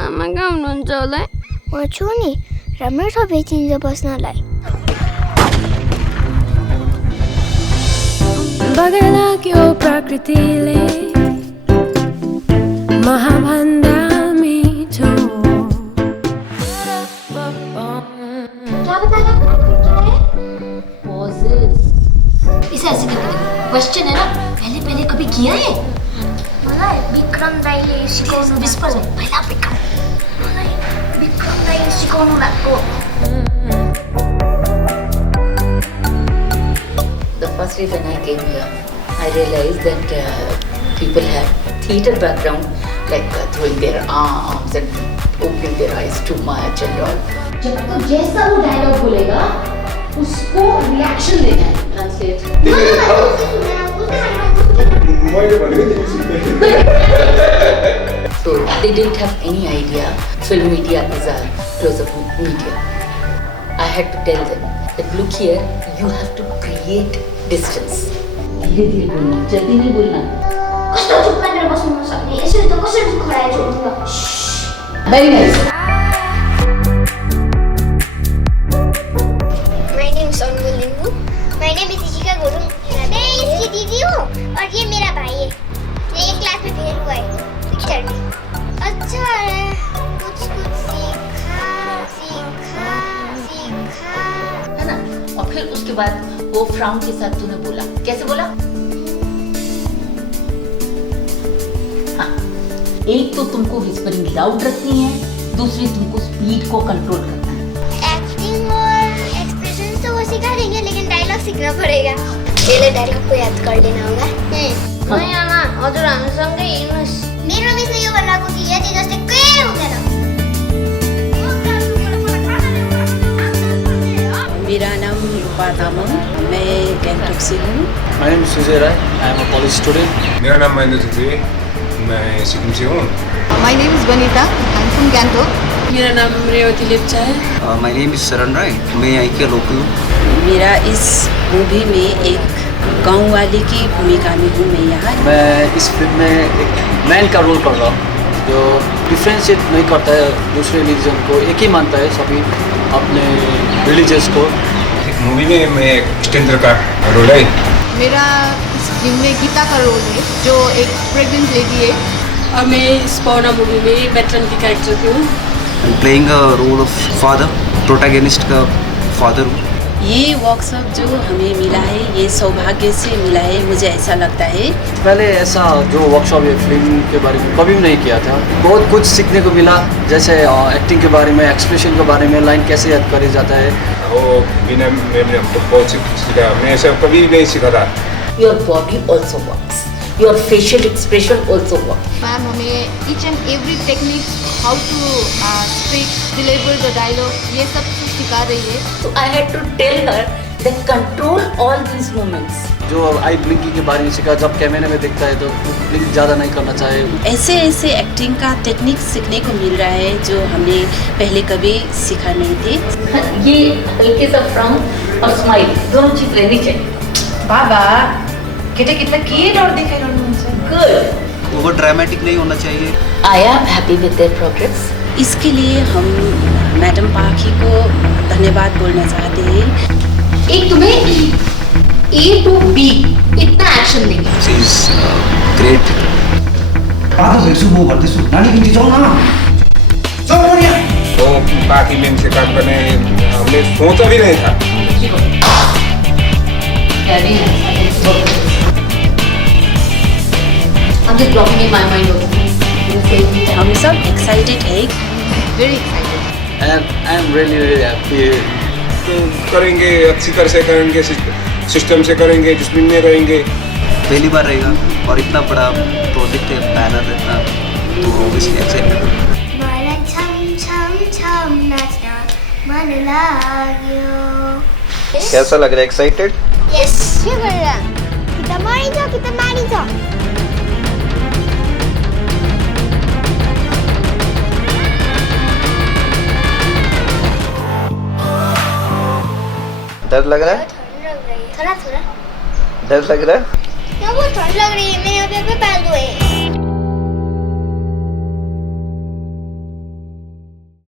आमा कहाँ हुनुहुन्छ होला? म छु नि, राम्रो छ भेटिन्छ बस्नलाई। बगैला क्यों प्रकृतिले महाभन्दा मिठो। क्या बताया? क्या है? पॉजेस। इसे ऐसे करके देखो। क्वेश्चन है ना, पहले कभी किया है? मलाई विक्रम दाइले सिकाउनु विस्पर में पहिला विक्रम। मलाई विक्रम दाइले सिकाउनु भएको। The first day when I came here, I realized that people have theatre background, like throwing their arms and opening their eyes too much and all. जब तो जैसा वो डायलॉग बोलेगा, उसको रिएक्शन देना है. Translate. So they didn't have any idea film media is a close-up media. I had to tell them that look here, you have to create distance. धीरे-धीरे बोलना, जल्दी नहीं बोलना. कस्तो चुप गरेर बस्नु नसक्ने, यसरी त कसरी खरायो छोड्नु? Very nice. My name is Limboo. My name is Ishika Gurung. मैं इसकी दीदी हूँ और ये मेरा भाई है. ये एक क्लास में फेल हुआ है, पिक्चर में. अच्छा है, कुछ सीखा. है ना? और फिर उसके बाद वो फ्राउन के साथ तूने बोला, कैसे बोला? हाँ, एक तो तुमको विस्परिंग लाउड रखनी है, दूसरी तुमको स्पीड को कंट्रोल करना है. एक्टिंग और एक्सप्रेशन तो वो सिखा देंगे, लेकिन डायलॉग सीखना पड़ेगा. पहले डायलॉग को याद कर लेना होगा. नहीं आमा, हजुर हामीसँगै हिँड्नुस्. मेरो मिसले यो भनेको कि यति जस्तै केही हुँदैन. मेरा नाम रूपा Tamang, मैं गैंगटॉक से हूँ. My name is Suzy Rai. I am a college student. मेरा नाम महेंद्र है, मैं सिक्किम से हूँ. My name is Banita. I'm from Gangtok. मेरा नाम Lepcha है. My name is Saran, मैं यहाँ के लोकल हूँ. मेरा इस मूवी में एक गांव वाले की भूमिका में हूँ मैं यहाँ. मैं इस फिल्म में एक मैन का रोल कर रहा हूँ जो डिफ्रेंशिएट नहीं करता है दूसरे रिलीजन को, एक ही मानता है सभी अपने रिलीजियस को. मूवी में मैं स्टेंद्र का रोल है. मेरा इस फिल्म में गीता का रोल है जो एक प्रेग्नेंट लेडी है. और मैं इस पहुना मूवी में वेटरन की कैरेक्टर की हूँ. I'm playing a role of father, protagonist का father हूँ. ये वर्कशॉप जो हमें मिला है, ये सौभाग्य से मिला है, मुझे ऐसा लगता है. पहले ऐसा जो वर्कशॉप या फिल्म के बारे में कभी भी नहीं किया था. बहुत कुछ सीखने को मिला, जैसे एक्टिंग के बारे में, एक्सप्रेशन के बारे में, लाइन कैसे याद करी जाता है. वो बिना मैंने बहुत सीखा. मैं ऐसा कभी नहीं सीखा था. Your body also works. Your facial expression also works. Ma'am हमें each and every technique, how to speak, deliver the dialogue, ये सब कुछ सिखा रही है. So I had to tell her that control all these movements. जो आई blinking के बारे में सीखा, जब कैमरे में दिखता है तो ब्लिंक ज़्यादा नहीं करना चाहिए. ऐसे एक्टिंग का टेक्निक सीखने को मिल रहा है जो हमने पहले कभी सीखा नहीं थे. ये हल्के सा फ्राउन और स्माइल दोनों चीज रहनी चाहिए. बाबा कितना क्यूट और दिख रहा है उनसे. Good. ओवर ड्रामेटिक नहीं होना चाहिए. I am happy with their progress. इसके लिए हम मैडम पाखी को धन्यवाद बोलना चाहते हैं. एक तुम्हें A to B इतना एक्शन देंगे. She is great. बात भेट्छु म भन्दैछु. नानी किन्ती जाऊ न. जाऊ न यहाँ. तो पाखी फिल्म से काम करने हमने सोचा भी नहीं था. I'm just blocking in my mind also. हम सब एक्साइटेड है. Very excited. And I am really happy. तो करेंगे, अच्छी तरह से करेंगे, सिस्टम से करेंगे, डिसिप्लिन में रहेंगे. पहली बार रहेगा और इतना बड़ा प्रोजेक्ट है, बैनर इतना, तो ऑब्वियसली एक्साइटेड. मलाई छम छम छम नाच्न मन लाग्यो. कैसा लग रहा है? एक्साइटेड? यस. के गरेर? कि त मरिन्छ कि त मारिन्छ. डर लग रहा है? थोड़ा थोड़ा. डर लग रहा है? क्या बहुत ठंड लग रही है. मैंने अभी अभी पहन लिए.